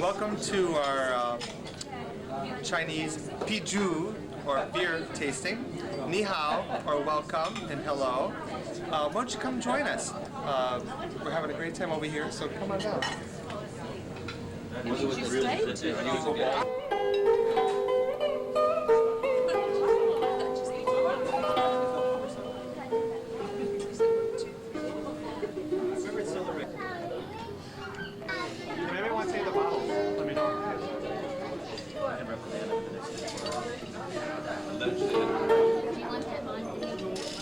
Welcome to our Chinese Piju, or beer tasting. Ni hao, or welcome, and hello. Why don't you come join us? We're having a great time over here, so come on down.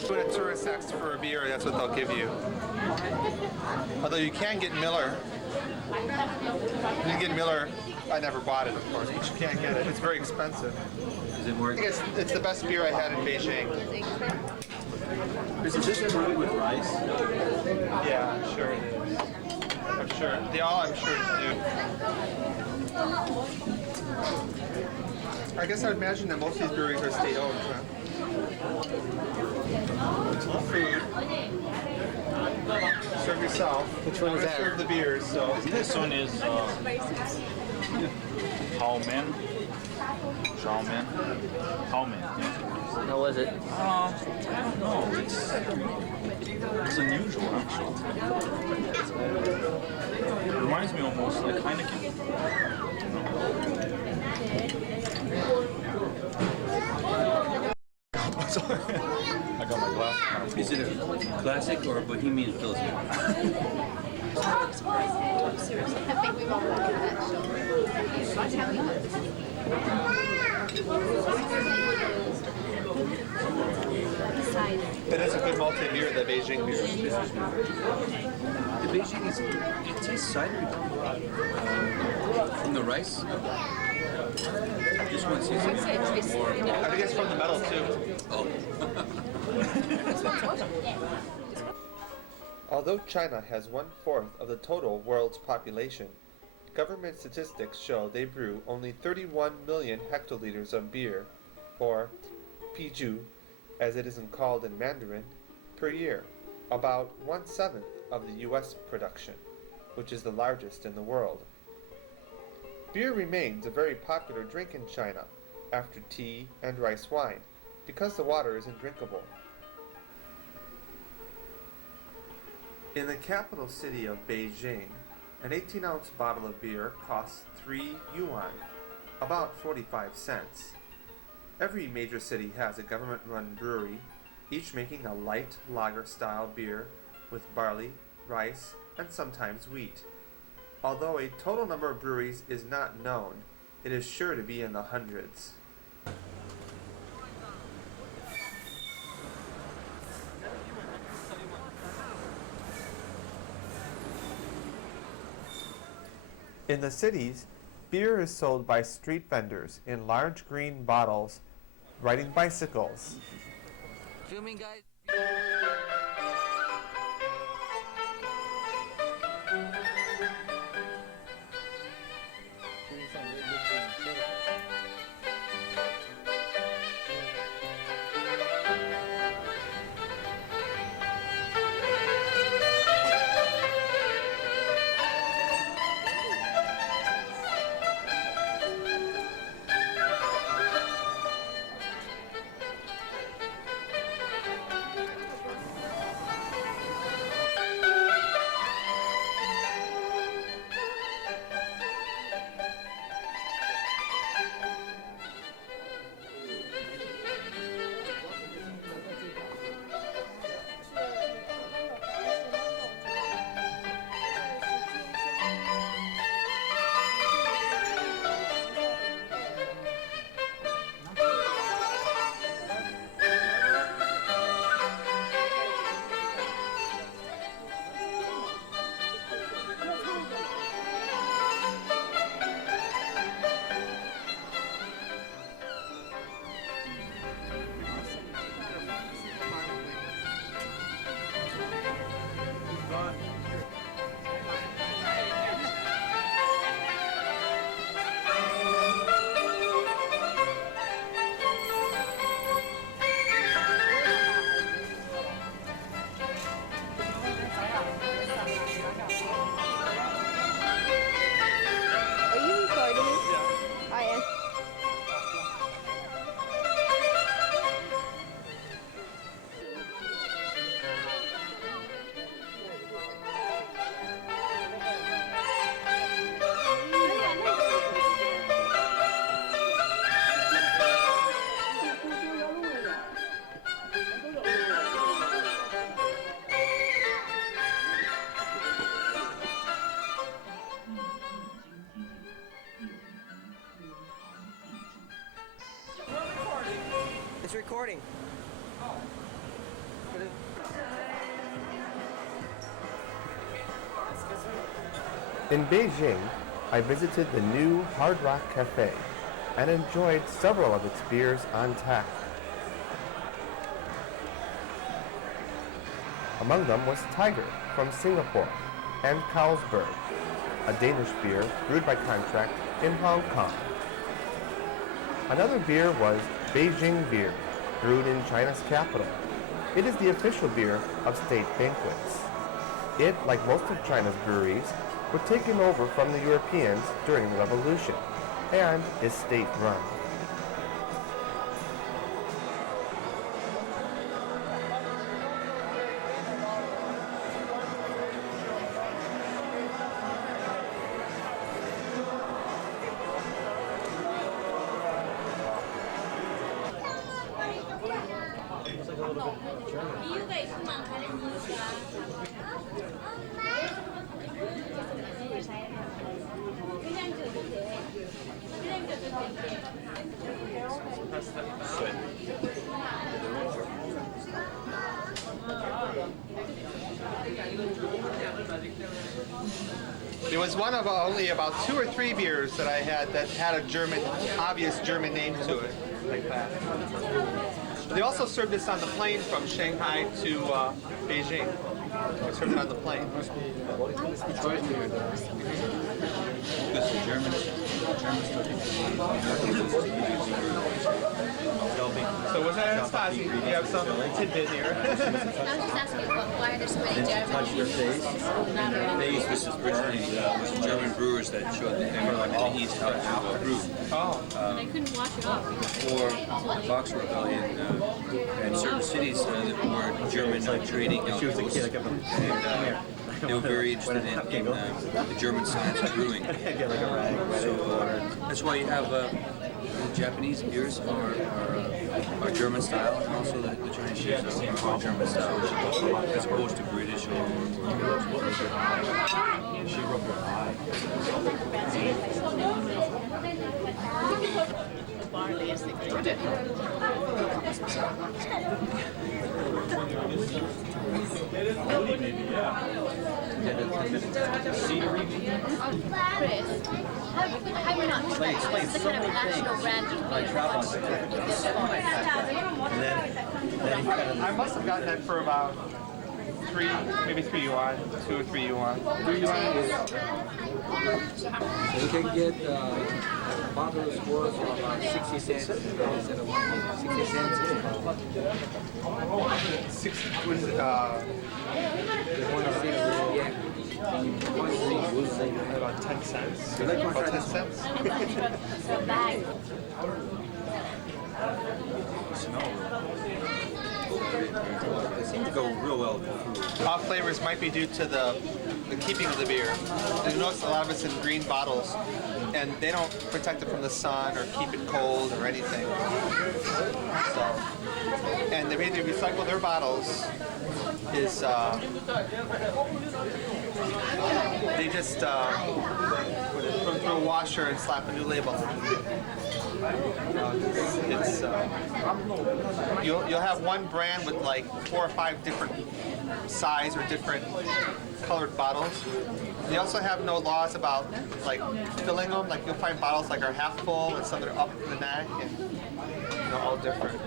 Doing a tourist tax for a beer, that's what they'll give you. Although you can get Miller. You can get Miller. I never bought it, of course, but you can't get it. It's very expensive. Does it work? I think it's the best beer I had in Beijing. Is this brewed with rice? Yeah, I'm sure it is. I'm sure. I'm sure do. I guess I would imagine that most of these breweries are state-owned. Huh? Food. Serve yourself. Which one is that? Serve the beers. So this one is Hao Men. Hao Men. Hao Men. Yeah. How was it? I don't know. It's unusual, actually. It reminds me almost like Heineken. I got my glass. Is it a classic or a Bohemian Pilsner? it is a good malty beer, the Beijing beer. The Beijing it tastes cidery from the rice. This one seems to be more. I think it's from the metal too. Oh. Although China has 1/4 of the total world's population, government statistics show they brew only 31 million hectoliters of beer, or piju, as it isn't called in Mandarin, per year, about 1/7 of the US production, which is the largest in the world. Beer remains a very popular drink in China, after tea and rice wine, because the water isn't drinkable. In the capital city of Beijing, an 18-ounce bottle of beer costs 3 yuan, about 45 cents. Every major city has a government-run brewery, each making a light lager-style beer with barley, rice, and sometimes wheat. Although a total number of breweries is not known, it is sure to be in the hundreds. In the cities, beer is sold by street vendors in large green bottles, riding bicycles. Filming, guys. It's recording. In Beijing, I visited the new Hard Rock Cafe and enjoyed several of its beers on tap. Among them was Tiger from Singapore and Carlsberg, a Danish beer brewed by contract in Hong Kong. Another beer was Beijing beer, brewed in China's capital. It is the official beer of state banquets. It, like most of China's breweries, were taken over from the Europeans during the Revolution and is state-run. It was one of only about 2 or 3 beers that I had that had a German, obvious German name to it, like that. They also served this on the plane from Shanghai to Beijing. They served it on the plane. Because the Germans So was that Stasi? You have some tidbit here. I was just asking why are there so many German? They used this originally was German brewers that showed that they were in the East how to brew. Oh. They couldn't wash it off. Before the Boxer Rebellion, in certain cities that were German trading outposts, and they were very interested in the German science of brewing. So that's why you have the Japanese beers are German style, and also the Chinese beers are German style, as opposed to British Have you not tried it's the kind of national brand I must have gotten that for about 3 yuan, 2 or 3 yuan. 3 yuan is... You can get a bottle of worth for about 60 cents instead of 60 cents. About 10 cents. About 10 cents. The bag. They seem to go real well with food. Off flavors might be due to the keeping of the beer. You notice a lot of it's in green bottles, and they don't protect it from the sun or keep it cold or anything. So, and the way they recycle their bottles is they just put it through a washer and slap a new label on it. You'll have one brand with like 4 or 5 different size or different colored bottles. They also have no laws about like filling them. Like you'll find bottles like are half full and some that are up in the neck, and all different.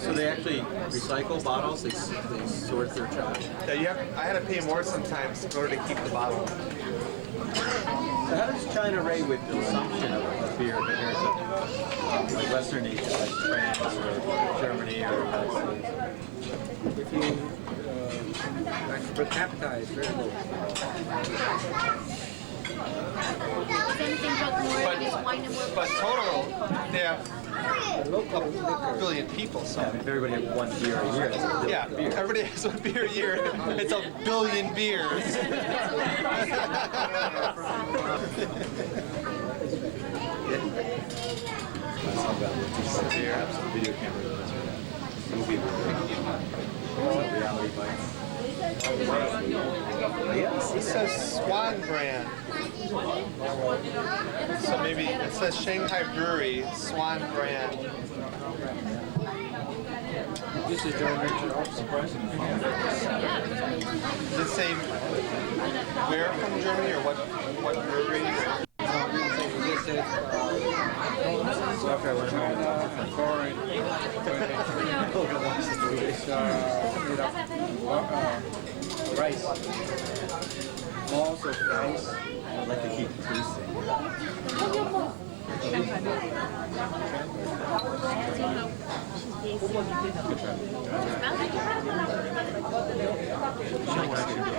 So they actually recycle bottles? They sort their trash? Yeah, I had to pay more sometimes in order to keep the bottle. So how does China rate with consumption of beer compared to like Western nations like France or Germany or the United States? If you, like per capita is very low. If anything drunk more, it is wine and more. But total, they have a billion people. So If everybody had 1 beer a year, that's a billion yeah, beer. everybody has 1 beer a year. It's a billion beers. Video camera. Movie. Reality bites. It says Swan brand. So maybe it says Shanghai Brewery, Swan brand. This is German surprising. Does it say where from Germany or what brewery? This is rice. Balls of rice. I'd like to keep tasting. I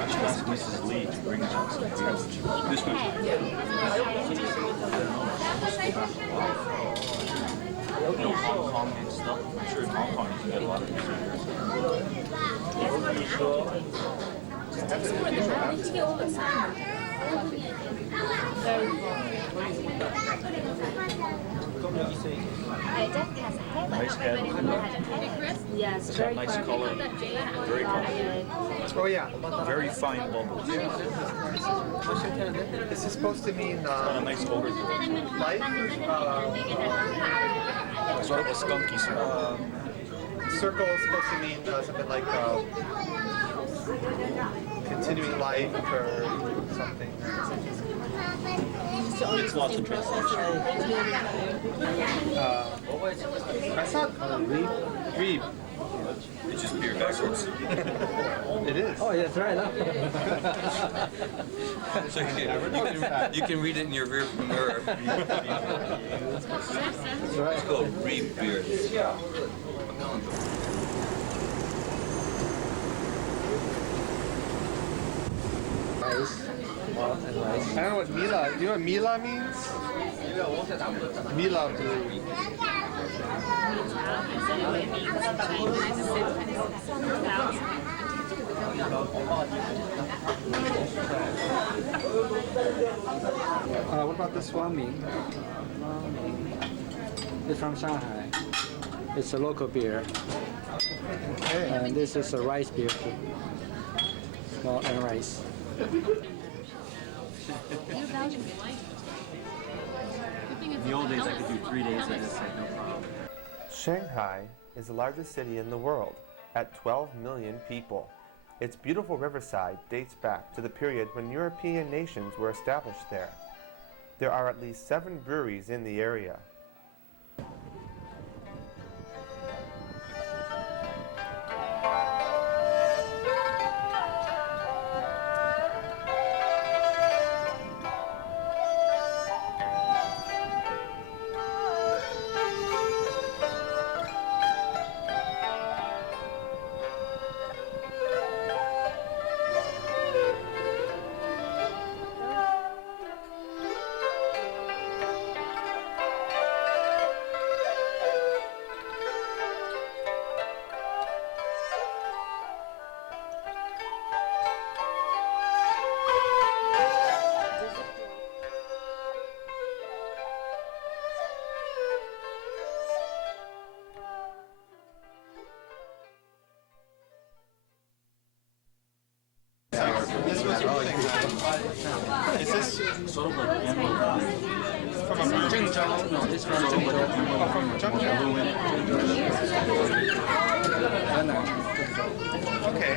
should ask Mrs. Lee to bring out some beers. This one. You know, Hong Kong and stuff. I'm sure in Hong Kong you can get a lot of these nice head. Yes, It's got nice color. Very colorful. Oh yeah. Very fine bubbles. This is supposed to mean Got a nice odor to it. life. Sort of a skunky smell. Circle is supposed to mean something like continuing life or something. It's lots of translation. I thought reeb. It's just beer backwards. It is. Oh, that's right. So you can read it in your rearview mirror. It's called Reeb beer. Rice. And rice. I don't know what Mila. Do you know what Mila means? Mila brew. What about this one mean? It's from Shanghai. It's a local beer. Okay. And this is a rice beer too. Salt and rice. In the old days, I could do 3 days at this, like, no problem. Shanghai is the largest city in the world at 12 million people. Its beautiful riverside dates back to the period when European nations were established there. There are at least 7 breweries in the area. This was from Shanghai. Is this Sort of like animal. from a brewery? No, it's from Zhengzhou. Oh, from Zhengzhou. Okay.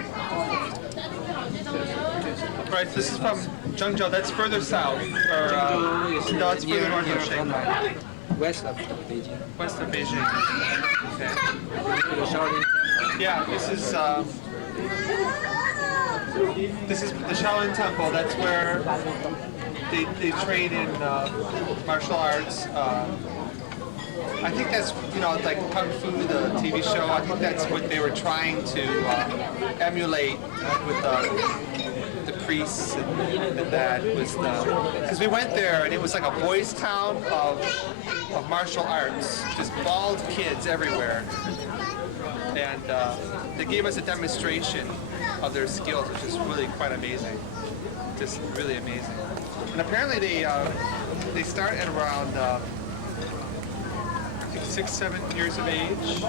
Right, this is from Zhengzhou. That's further south, or no, it's further north of Shanghai. West of Beijing. West of Beijing. Okay. The Shaolin Temple. Yeah, this is the Shaolin Temple. That's where they train in martial arts. I think that's, like Kung Fu, the TV show. I think that's what they were trying to emulate with the priests and that was because we went there and it was like a boys' town of martial arts, just bald kids everywhere, and they gave us a demonstration of their skills, which is really quite amazing, just really amazing. And apparently they start at around I think 6-7 years of age.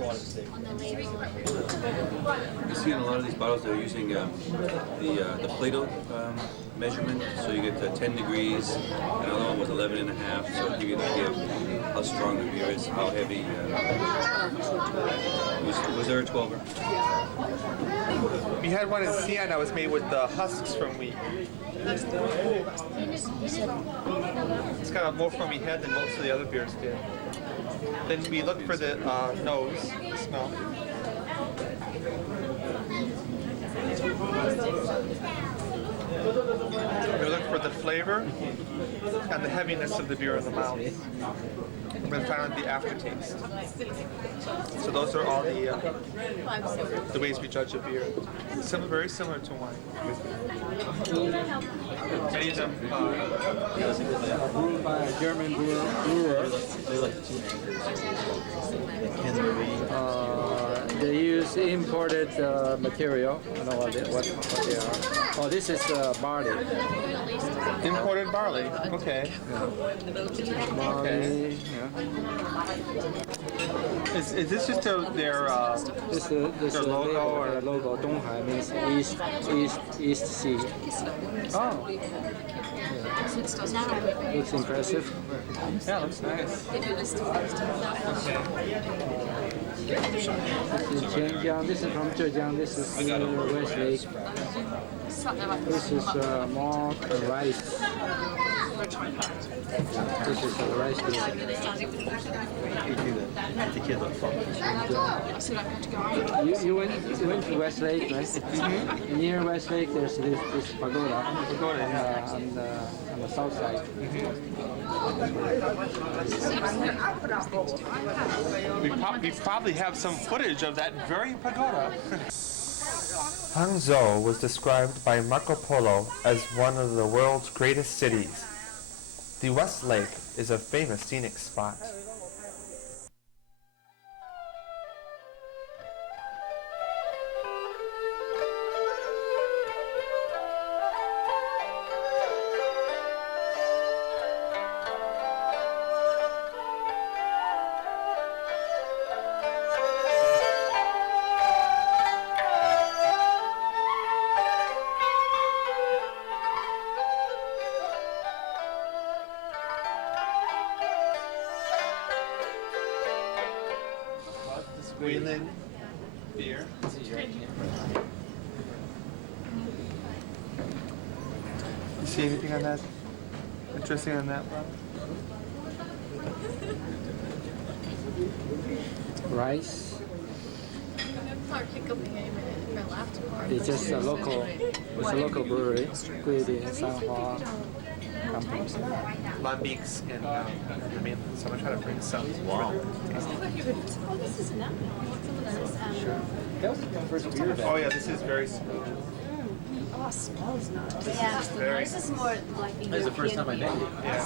on the label. You see in a lot of these bottles they're using the Plato measurement, so you get 10 degrees, another one was 11 and a half, so to give you an idea of how strong the beer is, how heavy. Was there a 12er? We had one in Xi'an that was made with the husks from wheat. It's got a more foamy head than most of the other beers did. Then we looked for the nose, the smell. We looked for the flavor and the heaviness of the beer in the mouth. And then finally the aftertaste. So those are all the ways we judge a beer. Very similar to wine. Many of them Brewed by a German brewer. They use imported material. I don't know what they are. Oh, this is barley. imported barley. Okay. Barley, yeah. Is this just their This their logo or their logo. Donghai means east sea. oh Looks impressive. yeah, looks nice. This is Zhejiang. This is from Zhejiang. This is Westlake. This is more rice. This is rice beer. You went to Westlake, right? Mm-hmm. Near Westlake, there's this pagoda on the south side. We probably have some footage of that very pagoda. Hangzhou was described by Marco Polo as one of the world's greatest cities. The West Lake is a famous scenic spot. Guilin beer. You see anything on that? Interesting on that, Bob? Rice. It's just a local. It's a local brewery. Guilin Sanhua company. Lambics in the mainland. So I'm gonna try to bring some. Wow. Oh yeah, this is very smooth. Oh, smells nice. Yeah, This is more like the This is the first time I met you. Yeah.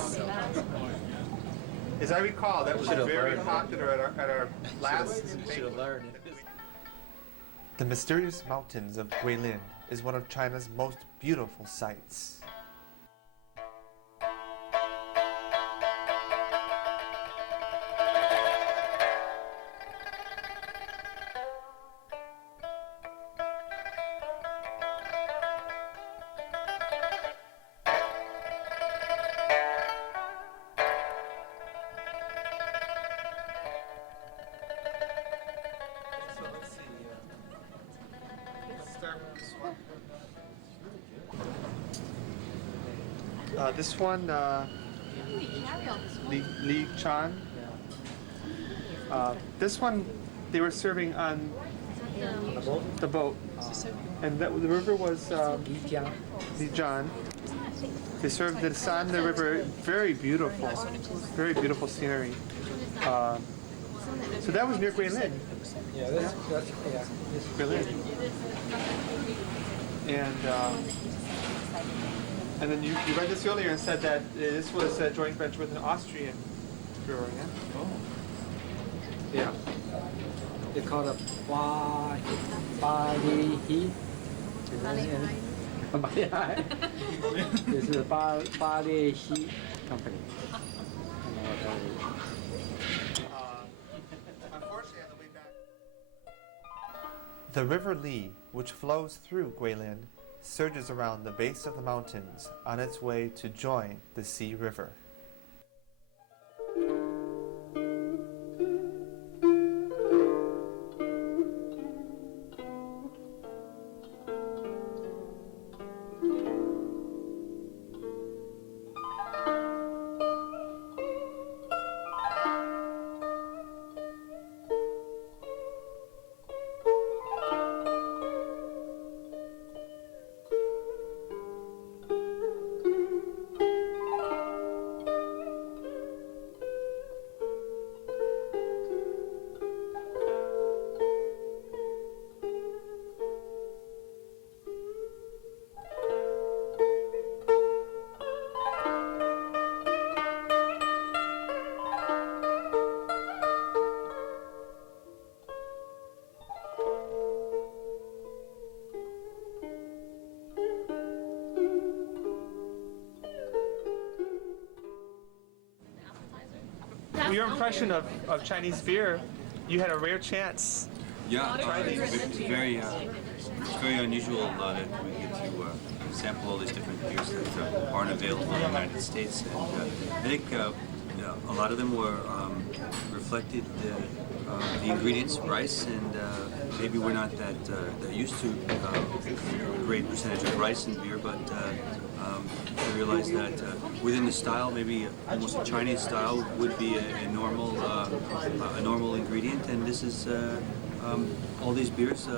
As I recall, that was very popular at our last. Should have learned. The mysterious mountains of Guilin is one of China's most beautiful sights. So let's see. Let's start with this one. Li Chan. This one they were serving on the boat, and the river was Lijiang. They served this on the river. Very beautiful scenery. So that was near Guilin. Yeah, that's Guilin. And then you read this earlier and said that this was a joint venture with an Austrian brewer, yeah? Oh. Yeah. They call it Bali He. This is a Bali He company. Unfortunately, on the way back. The River Lee, which flows through Guilin, surges around the base of the mountains on its way to join the Sea River. Your impression of Chinese beer, you had a rare chance. Yeah, it's very unusual that we get to sample all these different beers that aren't available in the United States. And I think a lot of them were reflected the ingredients, rice, and maybe we're not that used to a great percentage of rice in beer, but I realized that within the style, maybe almost a Chinese style would be a normal ingredient, and this is all these beers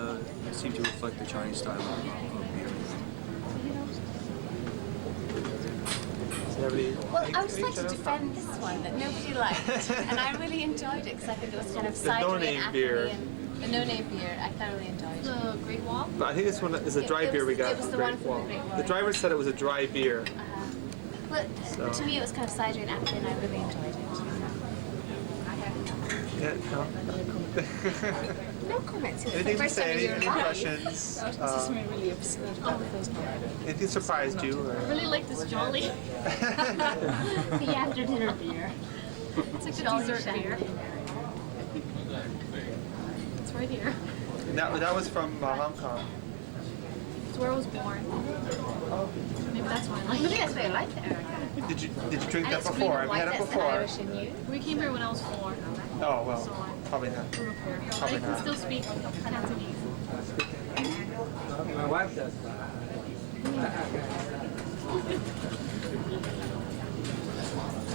seem to reflect the Chinese style of beer. Well, I would just like to defend this one that nobody liked, and I really enjoyed it because I think it was kind of cidery no-name and beer. apple-y, and the no-name beer. I thoroughly enjoyed. The Great Wall. But I think this one is a dry beer we got. It was the one from the Great Wall. The driver said it was a dry beer. Well, to me it was kind of cidery and apple, and I really enjoyed it. Yeah, no. No comments. Anything to say? Any impressions? Really absurd. Anything surprised you? Or? I really like this Jolly. The after dinner beer. It's like a dessert beer. It's right here. That was from Hong Kong. It's where I was born. Maybe that's why I like Maybe it. that's why I liked it, Erica. Did you drink And that it's before? green Have and you had white, it that's the before? Irish in you. We came here when I was 4. Oh well, probably not. Grew up here. Probably I can not. still speak Cantonese. My wife does.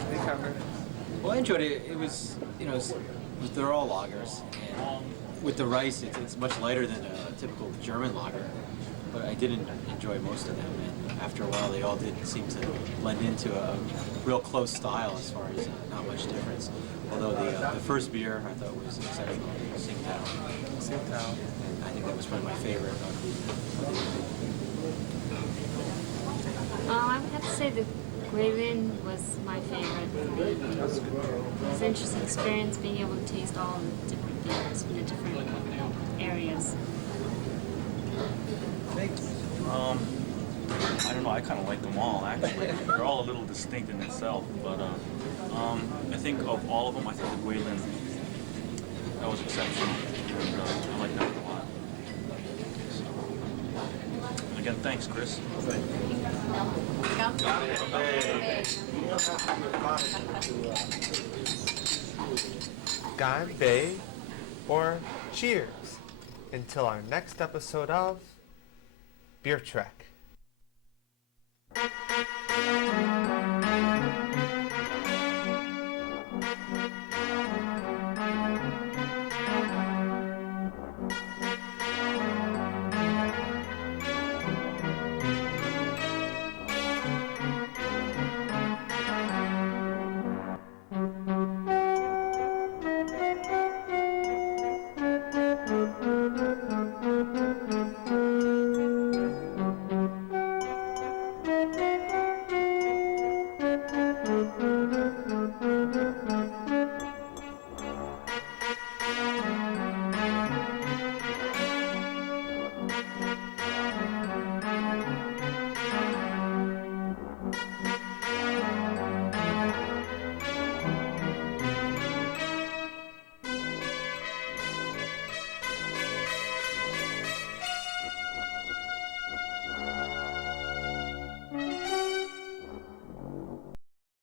Any comment? Well, I enjoyed it. It was, they're all lagers, and with the rice, it's much lighter than a typical German lager. But I didn't enjoy most of them, and after a while, they all did seem to blend into a real close style as far as not much difference. Although the first beer I thought was exceptional, Tsingtao. I think that was probably my favorite. I would have to say the Guilin was my favorite. It was an interesting experience being able to taste all the different beers from the different areas. I don't know, I kind of like them all, actually. They're all a little distinct in itself, but I think of all of them, I think the Guilin, that was exceptional. And, I like that one a lot. And again, thanks, Chris. Ganbei or cheers until our next episode of Beer Trek.